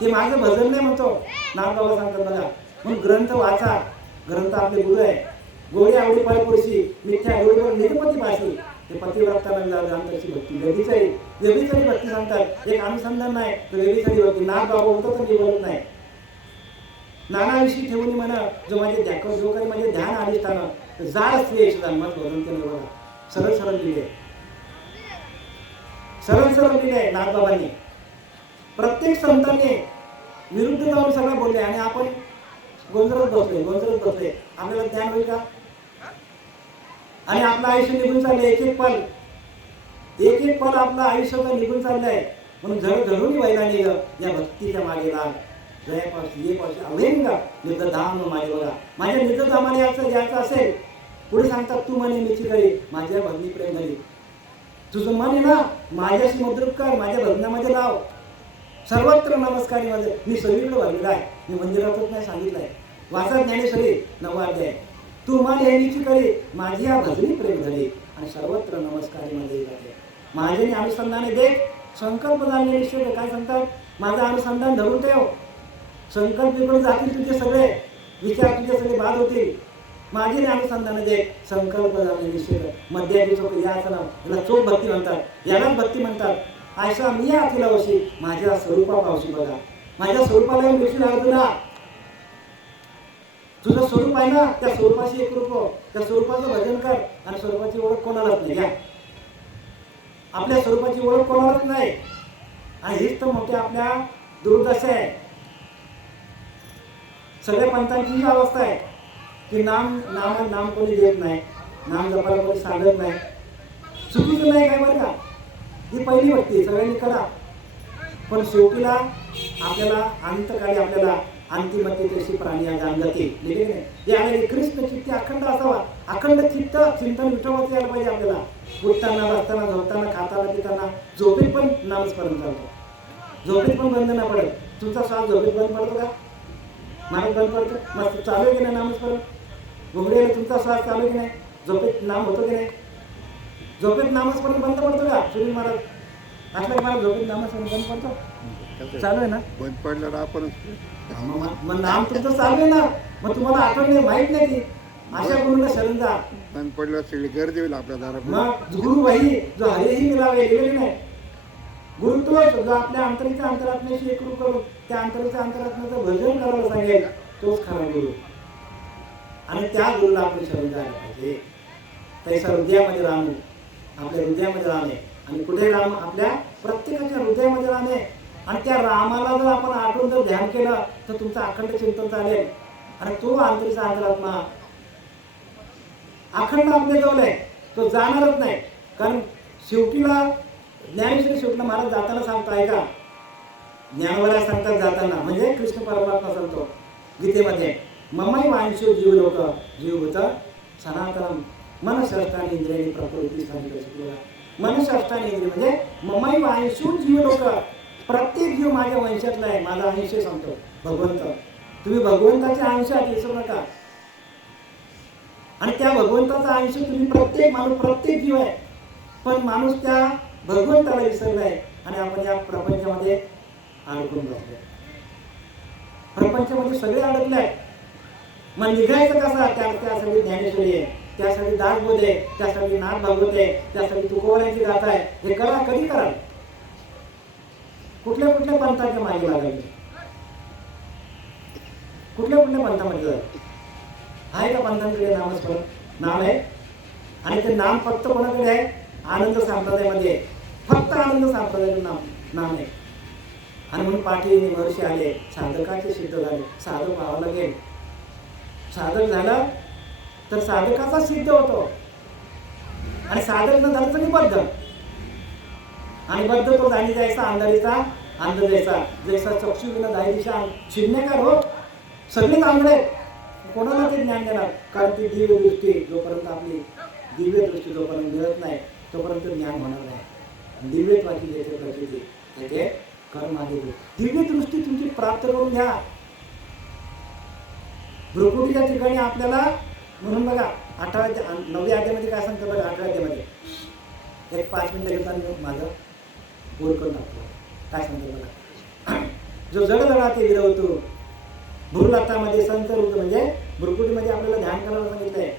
माझं भजन नाही म्हणतो. नामबाबा सांगतात बघा, म्हणून ग्रंथ वाचा. ग्रंथ आपले गुरु आहे. गोडी आवडी परपुरुषी मिथ्या गोडीवर निरपती भाषी. ते पतिव्रताला अंतरची भक्ती व्यभिचारी भक्ती सांगतात. एक अनुसंधान नाही तर व्यभिचारी भक्ती. नामबाबा होतं तर मी बोलत नाही. नानाविषयी ठेवून म्हणा जो काही माझे ध्यान अधिष्ठान जार स्त्री मत भरून ते बघा. सरळ सरळ लिहिले, सरळ सरळ लिहिले नाथबाबांनी. प्रत्येक संतांनी विरुद्ध जाऊन सगळं बोलले आणि आपण गोंधळत बसले. आपल्याला ज्ञान होईल का? आणि आपलं आयुष्य निघून चाललंय. एक एक पल आपलं आयुष्याचं निघून चाललंय. म्हणून झडून वैलाने या भक्तीच्या मागे लाग. जय पावशी ये पावशी अवेंग निजधाम माझे बघा. माझ्या निजधामाने याचं द्यायचं असेल. पुढे सांगतात तू म्हणे मीची करी माझ्या भगनी प्रेम झाली. तुझं मन आहे ना माझ्याशी मुद्रित कर, माझ्या भजनामध्ये लाव. सर्वत्र नमस्कारी मध्ये मी सगळीकडे भरलेला आहे. मी मंदिरातच नाही सांगितलंय. वाचा ज्ञानेश्वरी 9वा अध्याय. तू मन हेनीची करी माझी या भजनी प्रेम झाली आणि सर्वत्र नमस्कारी मध्ये माझे अनुसंधाने देख संकल्प झाले निश्चय. काय सांगतात? माझं अनुसंधान धरून ठेव. संकल्प बिघडून जातील तुझे सगळे विचार, तुझे सगळे बाद होतील. माझे अनुसंधान दे संकल्प झाले निश्चय. मध्याची चोख याचं नाव याला चोख भक्ती म्हणतात. यालाच भक्ती म्हणतात. आयशा मी आखिला वशी माझ्या स्वरूपा पावशी बघा. माझ्या स्वरूपाला मिळशी लागतो ना. तुझं स्वरूप आहे ना त्या स्वरूपाशी एक रूप. त्या स्वरूपाचं भजन कर आणि स्वरूपाची ओळख कोणालाच नाही. घ्या आपल्या स्वरूपाची ओळख कोणालाच नाही. आणि हीच तर मोठी आपल्या दुर्दशा आहे. सगळ्या पंथांची ही अवस्था आहे की नाम कोणी देत नाही. नाम जपायला कोणी सांगत नाही. चुकीचं नाही काय बरं का. ही पहिली भक्ती सगळ्यांनी करा. पण शेवटीला आपल्याला अंतकाळी आपल्याला अंतिमतेशी प्राणी जाणते याला कृष्ण चित्त अखंड असावा. अखंड चित्त चिंतन विठोबाचं यायला पाहिजे आपल्याला. उठताना बसताना झोपताना खाताना पिताना झोपेत पण नामस्मरण करतो. झोपेत पण बंद नाही पडत. तुमचा श्वास झोपेत बंद पडतो का? माणूस बंद पडतो. मग चालू आहे की नाही नामस्मरण? घुमडेला तुमचा श्वास चालू की नाही? झोपेत नाम होतो की नाही? झोपेत नामस्मरण बंद पडतो का? सुनील महाराज असल्या मला झोपेत नामस्मरण बंद पडतो? चालू आहे ना? बंद पडल्यावर आपण मग नाम तुमचं चालू आहे ना. मग तुम्हाला आठवण नाही माहित नाही की अशा गुरुला शरण जा. बंद पडल्यावर सगळी गर्दी होईल आपल्या दारात. मग गुरु भाई जो हरिही मिळावे गेलेली नाही. गुरु तोच जो आपल्या अंतरीच्या अंतरात्म्याशी एकरूप करून त्या अंतरीच्या अंतरात्म्याचं भजन करायला सांगेल तोच खरा गुरु. आणि त्या गुरुला आपली शरण जायला पाहिजे. त्याच्या हृदयामध्ये राहणे, आपल्या हृदयामध्ये राहणे. आणि कुठे राम? आपल्या प्रत्येकाच्या हृदयामध्ये राहणे. आणि त्या रामाला जर आपण आठवून जर ध्यान केलं तर तुमचं अखंड चिंतन चालेल. आणि तो अंतरीचा अंतरात्मा अखंड आपल्या जवळ आहे. तो जाणारच नाही. कारण शेवटीला ज्ञानेश्वरी शेवटीला महाराज जाताना सांगताय का? ज्ञानवरा सांगतात जाताना म्हणजे कृष्ण परमात्मा सांगतो गीतेमध्ये ममई वांशो जीव लोक जीव होत सनातनम मनशास्त्राने इंद्रियाने प्रकृती सांगितलं. मनशास्त्राने इंद्रिय म्हणजे ममई वांशो जीव लोक. प्रत्येक जीव माझ्या वंशातला आहे. माझा अंश सांगतो भगवंत. तुम्ही भगवंताच्या अंशात विसरू नका. आणि त्या भगवंताचा अंश तुम्ही प्रत्येक जीव आहे. पण माणूस त्या भगवंताला विसरलाय आणि आपण या प्रपंचामध्ये अडकून बसलोय. प्रपंचामध्ये सगळे अडकले. मग निघायचं कसा? त्यासाठी ज्ञानेश्वरी आहे, त्यासाठी दासबोध आहे, त्यासाठी नाथ भागवत आहे, त्यासाठी तुकोबारांची गाथा आहे. हे करा. कधी कराल? कुठल्या पंथाच्या मागे लागायचे? कुठल्या पंथामध्ये जाईल? आहे का पंथांकडे नामस्मरण? नाम आहे. आणि ते नाम फक्त कोणाकडे आहे? आनंद संप्रदायामध्ये आहे. फक्त आनंद संप्रदायाचं नाम आहे. आणि म्हणून पाठी वर्ष आले साधकाचे सिद्ध झाले. साधक व्हावं लागेल. साधक झालं तर साधकाचा सिद्ध होतो. आणि साधक न झालं तरी बद्ध. आणि बद्ध तो जाणी जायचा अंधारीचा अंध जायचा. जैसा चक्षु विना दाही दिशा शिन्नेकार हो. सगळेच आंधळे. कोणाला ते ज्ञान देणार? कारण ती दिव्य दृष्टी जोपर्यंत आपली दिव्य दृष्टी जोपर्यंत मिळत नाही तोपर्यंत ज्ञान होणार नाही. दिव्यत्वाची ज्याचे प्रसिद्धी त्याचे कर्म आहे. दिव्य दृष्टी तुमची प्राप्त करून घ्या. भ्रुकुटीच्या ठिकाणी आपल्याला म्हणून बघा 9व्या अध्यायामध्ये काय सांगतं बघा. 8व्या अध्यायामध्ये एक 5 मिनिटं घेतो आणि माझं पूर्ण करून टाकतो. काय सांगतो मला? जो जड जडा ते विरवतो, भ्रूलतामध्ये संचरतो, म्हणजे भ्रुकुटीमध्ये आपल्याला ध्यान करायला सांगितलंय.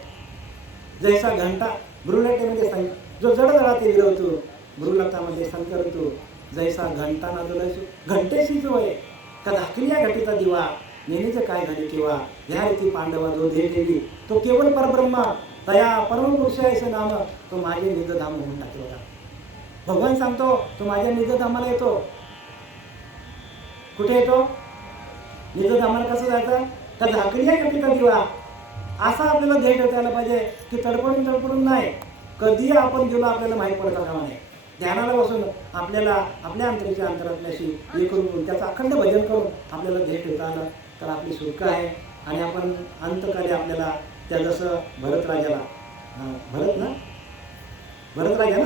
जैसा घंटा भ्रूलतेमध्ये जो जड जडा ते विरवतो, भ्रूलतामध्ये संचरतो, जैसा घंटा ना जो घंटेशी जो आहे का धाकल्या घटीचा दिवा, नेहमीचं काय घडी किंवा ह्या रीती पांडवा जो देह देवी तो केवळ परब्रह्म तया परमपुरुषाचे नाम तो माझे निजधाम म्हणून टाकलेला. भगवान सांगतो तो माझ्या निजधामाला येतो. कुठे येतो? निजधामाला कसं जायचं? तर धाकल्या घटीचा दिवा असा आपल्याला ध्येय ठेवता आला पाहिजे की तडपडून नाही. कधी आपण गेलो आपल्याला माहीत पडता कामा नाही. ध्यानाला बसून आपल्याला आपल्या अंतरीच्या अंतरातल्याशी हे करून त्याचं अखंड भजन करून आपल्याला ध्येय ठेवता आलं तर आपली सुटका आहे. आणि आपण अंतकाली आपल्याला त्या जसं भरत राजा ना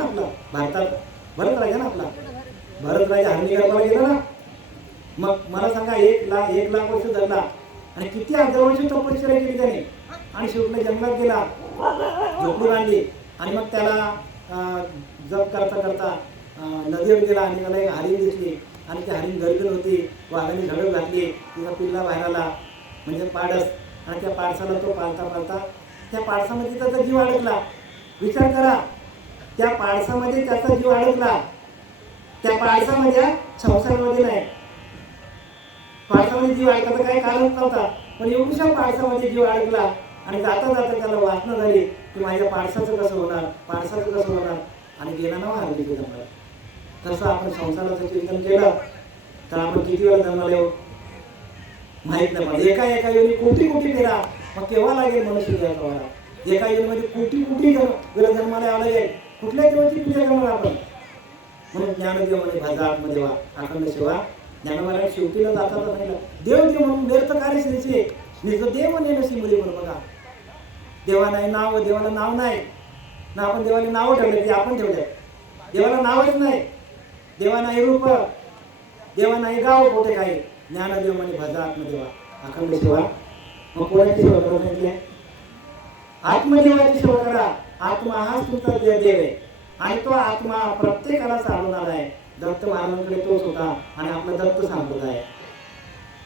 आपला भारतात भरत राजा हरणी गर्भाला गेला ना. मग मला सांगा 1 लाख वर्ष धरला आणि किती हजार वर्ष तपश्चर्या केली त्याने आणि शेवटी जंगलात गेला, झोपडी बांधली आणि मग त्याला जप करता नदीवर गेला आणि त्याला एक हरीण दिसली आणि ती हरीण गर्गल होती. वाघाने झडप घातली, तिचा पिल्ला बाहेर आला म्हणजे पाडस आणि त्या पाडसाला तो पाळता त्या पाडसामध्ये त्याचा जीव अडकला. विचार करा, त्या पाडसामध्ये त्याचा जीव अडकला. त्या पाडसामध्ये संसारामध्ये नाही, पाडसामध्ये जीव अडकायचं काही कारण नव्हता, पण एवढ्या पाडसामध्ये जीव अडकला आणि जाता त्याला वासना झाली की माझ्या पाडसाचं कसं होणार आणि गेला ना हरली जन्माला. तसं आपण संसाराचं चिंतन केलं तर आपण किती वेळा जन्माला येऊ माहित नाही. मला एका योनी कोटी फेरा मग केव्हा लागेल मनुष्य जन्माला? एका योनीमध्ये कोटी वेळा जन्माला यावं लागेल. कुठल्या देवाची पूजा करणार आपण? म्हणून ज्ञानदेव म्हणे भाजा आत्मदेव अखंड सेवा ज्ञानवाला शेवटीला जातात नाही. देव म्हणून व्यर्थ कार्य श्रीचे निज देव म्हणे नशी मुली म्हणून बघा. देवाला नाव नाही ना. आपण देवाला नाव ठेवले की आपण ठेवले. देवाला नावच नाही, देवा नाही रूप, देवा नाही गाव, कुठे काही. ज्ञानदेव म्हणे भजा आत्मदेवा अखंड सेवा. मग कोणाची सेवा करू सांगितले? आत्मदेवाची सेवा करा. आत्मा हाच तुमचा देव आहे आणि तो आत्मा प्रत्येकाला चालवणार आहे. दत्त महाराजांकडे तोच होता आणि आपला दत्त संप्रदाय.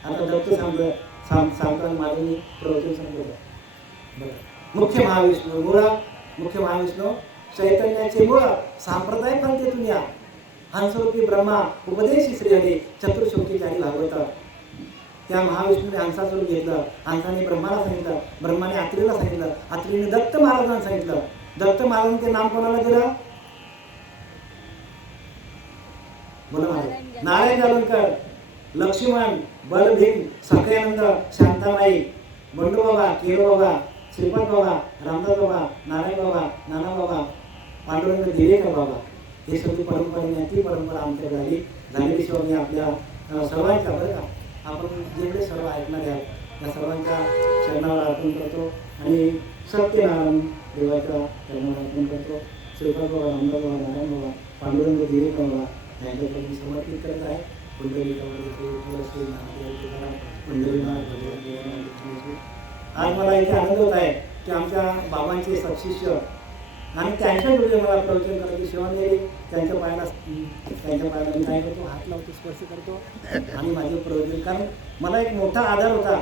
आता दत्त सांगताना माझं मी प्रवचन सांगतो. मुख्य महाविष्णू चैतन्याचे मूळ संप्रदाय फलतेतून या हंसरूपी ब्रह्मा उपदेश श्रीहरी चतुर्श्लोकी चारी भागवत. त्या महाविष्णूने हंसाचं रूप घेतलं. हंसाने ब्रह्माला सांगितलं, ब्रह्माने अत्रीला सांगितलं, अत्रीने दत्त महाराजांना सांगितलं. दत्त महाराजांचे नाम कोणाला दिलं? नारायण जालवणकर, लक्ष्मण, बलभीम, सखयानंद, शांताबाई, बंडू बाबा, केरो बाबा, श्रीपाद बाबा, रामदास बाबा, नारायण बाबा, नाना बाबा, पांडुरंग दिवेकर बाबा. हे सगळी परंपरेने ती परंपरा आमच्याकडे झालेली सेवा मी आपल्या सर्वांच्या बरं का आपण जेवढे सर्व ऐकणारे आहात त्या सर्वांच्या चरणावर अर्पण करतो आणि सत्यनारायण देवाच्या चरणावर अर्पण करतो. श्रीपाद बाबा, रामदास बाबा, नारायण बाबा, पांडुरंग दिवेकर बाबा यांच्याकडे समर्पित करत आहे. आज मला इथे आनंद होत आहे की आमच्या बाबांचे सत्शिष्य आणि त्यांच्या जोडी मला प्रवचन करायची सेवा मिळाली. त्यांच्या पायाला मी काय करतो, हात लावतो, स्पर्श करतो आणि माझे प्रवचन. कारण मला एक मोठा आधार होता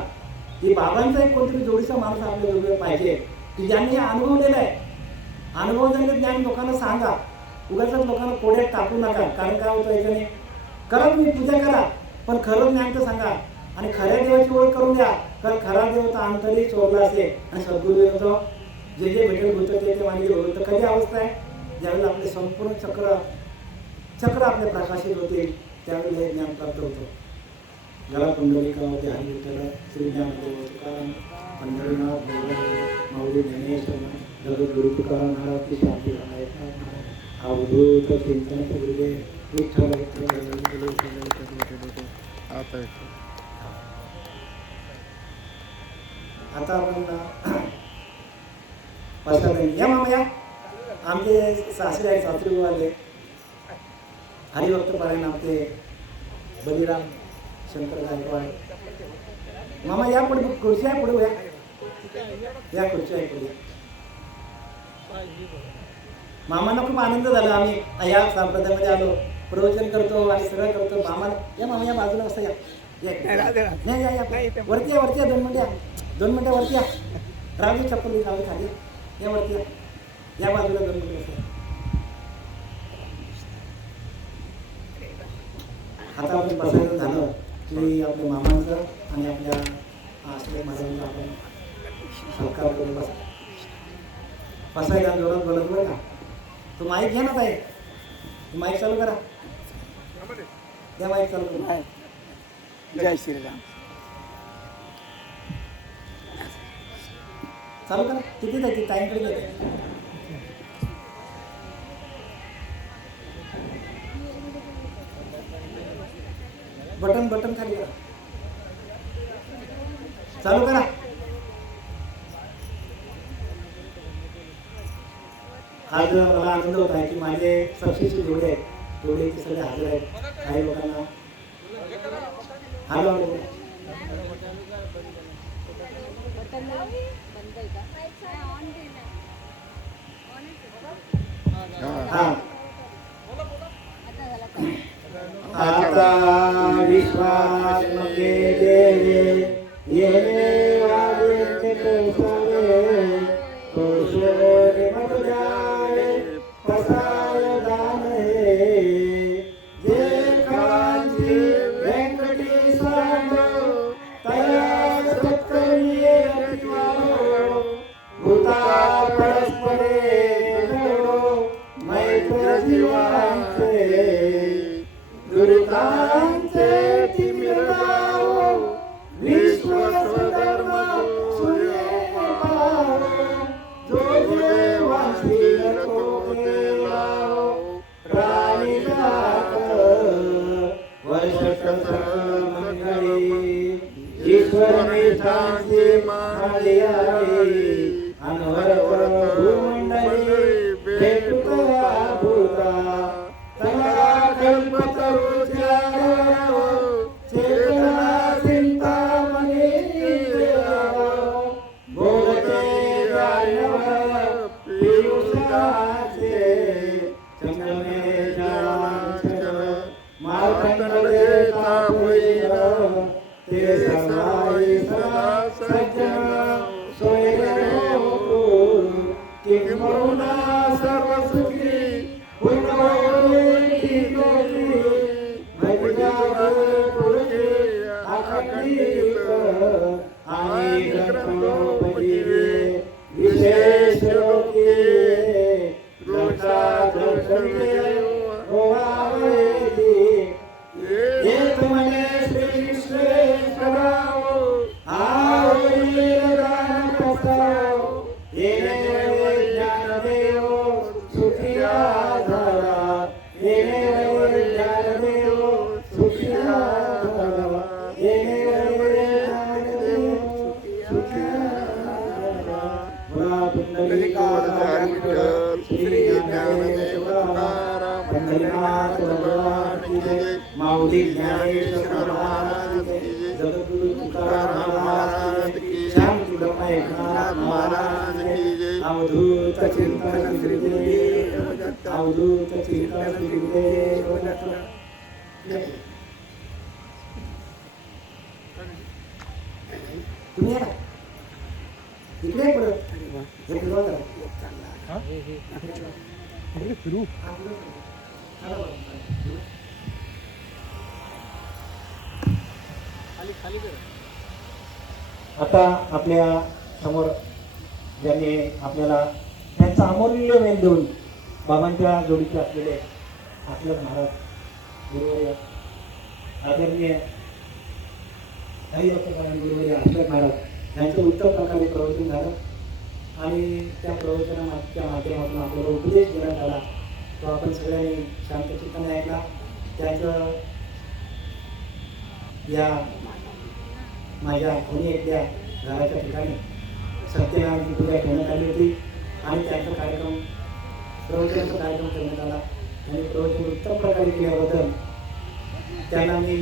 की बाबांचा एक कोणतरी जोडीचा माणूस आपल्या जोडीला पाहिजे की ज्यांनी हे अनुभवलेलं आहे. अनुभवलेलं ज्ञान लोकांना सांगा, उगाच लोकांना कोड्यात टाकू नका. कारण काय होतं याच्याने करा, तुम्ही पूजा करा पण खरं ज्ञान तर सांगा आणि खऱ्या देवाची ओळख करून द्या. कारण खरा देव तर अंतरी चोरला असेल आणि सद्गुरुदेव जे भेटेल होतं ते मानले होतं. कधी अवस्था आहे ज्यावेळेला आपले संपूर्ण चक्र आपले प्रकाशित होतील त्यावेळेला हे ज्ञान प्राप्त होतं. गळा पुंडलिका होते हरी विठ्ठल श्री ज्ञानदेव तुकाराम पंढरीनाथ माऊली ज्ञानेश्वर जगद्गुरु तुकाराम महाराज की शांती अवधूत चिंतन गुरुदेव विठ्ठल. आता आपण या मामा या आमचे सासरे आहेत, सासरे आले हरिभक्त पारायण आमचे बलिराम शंकर गायकवाड. मामा या पुढे खुर्ची आहे, पुढे या खुर्ची आहे पुढे. मामांना खूप आनंद झाला. आम्ही या संप्रदायामध्ये आलो, प्रवचन करतो आणि सगळं करतो. मामा या, मामा या बाजूला असं या. नाही या वरती या, वरती या, 2 मिनिटं या, 2 मिनिटं वरती या. राहू दे, चप्पल राहू दे खाली या, वरती या, या बाजूला 2 मिनिटं. आता आपण बसायचं झालं की आपल्या मामांचं आणि आपल्या आश्रय महाराजांचा आपण सत्कार करून बसायला जोरात बोलत बरं का. तो माईक घ्या ना ताई, माईक चालू करा, द्या माईक चालू करा. जय श्रीराम. चालू करा. किती जायची टाईमकडे जाते. बटन खाली करा, चालू करा. आज मला आनंद होत आहे की माझे सबस्टिट्यूट जेवढे आहेत तेवढे ते सगळे हजर आहेत. काही लोकांना हॅलो हां आता विश्वास मध्ये देवे येणे वाजे कोसावे कोशोरे मत जावे पसाय दान हे जे कांची व्यंकटी सांडो तया सत्कर्मिये रतिवारो भूता परस्परे जोडो मैत्र जीवांचे दुरितांचे तिमिरावो विश्व स्वधर्म सूर्य पावो जो देवांशी तो देवावो प्राणी जात वर्ष मंगळी ईश्वर निष्ठांची माळी अनवर भूमंडळी भेटुतया भूता तला कल्पतरू चेतना चिंतामणी बोलते पियुषाचे चंद्रमे मार्कंडे होईल ते सर्वाई सदा सज्जन सोयरो किंबहुना सर्व सुखी विशेष एक मने श्री विश्वेश्वरा ज्ञानदेव सुखिया झाला ज्ञानदेव सुखिया झाला श्री ज्ञानदेव पंढरीनाथ भगवान की जय. माऊली ज्ञानेश्वर महाराज की जय. जगद्गुरु तुकाराम महाराज की. श्याम तुलमा एकनाथ महाराज की जय. अवधूत चिंतन गुरुदेव दत्त. अवधूत चिंतन गुरुदेव दत्त. तुम्ही या इकडे पुढे आता आपल्या समोर ज्यांनी आपल्याला त्यांचा अमूल्य वेळ देऊन बाबांच्या जोडीचे असलेले आपलं महाराज गुरुवर्य आदरणीय गुरुवर्य आश्रय महाराज यांचं उत्तम प्रकारे प्रवचन झालं आणि त्या प्रवचनाच्या माध्यमातून आपल्याला उपदेश देण्यात आला. तो आपण सगळ्यांनी शांत चित्ताने ऐकला. त्याचं या माझ्या कोणी एकट्या घराच्या ठिकाणी सत्यनारायणची पूजा ठेवण्यात आली होती आणि त्यांचा कार्यक्रम प्रवचनाचा कार्यक्रम करण्यात आला आणि प्रवचन उत्तम प्रकारे केल्याबद्दल त्यांना मी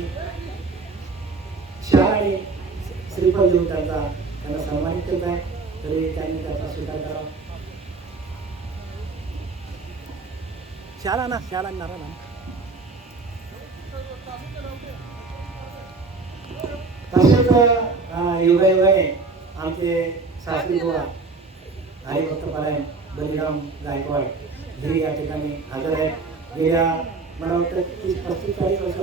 शाळा आणि श्रीफळ देऊन त्यांना सन्मानित केलं आहे. तरी त्यांनी त्याचा स्वीकार करावा. शाळा ना शाळा नारा ना तसेच योगायोगाने आमचे शास्त्री बुवा हरिभक्तपरायण बलिराम गायकवाड हे या ठिकाणी हजर आहेत. गेल्या मला वाटतं 30-35-40 वर्ष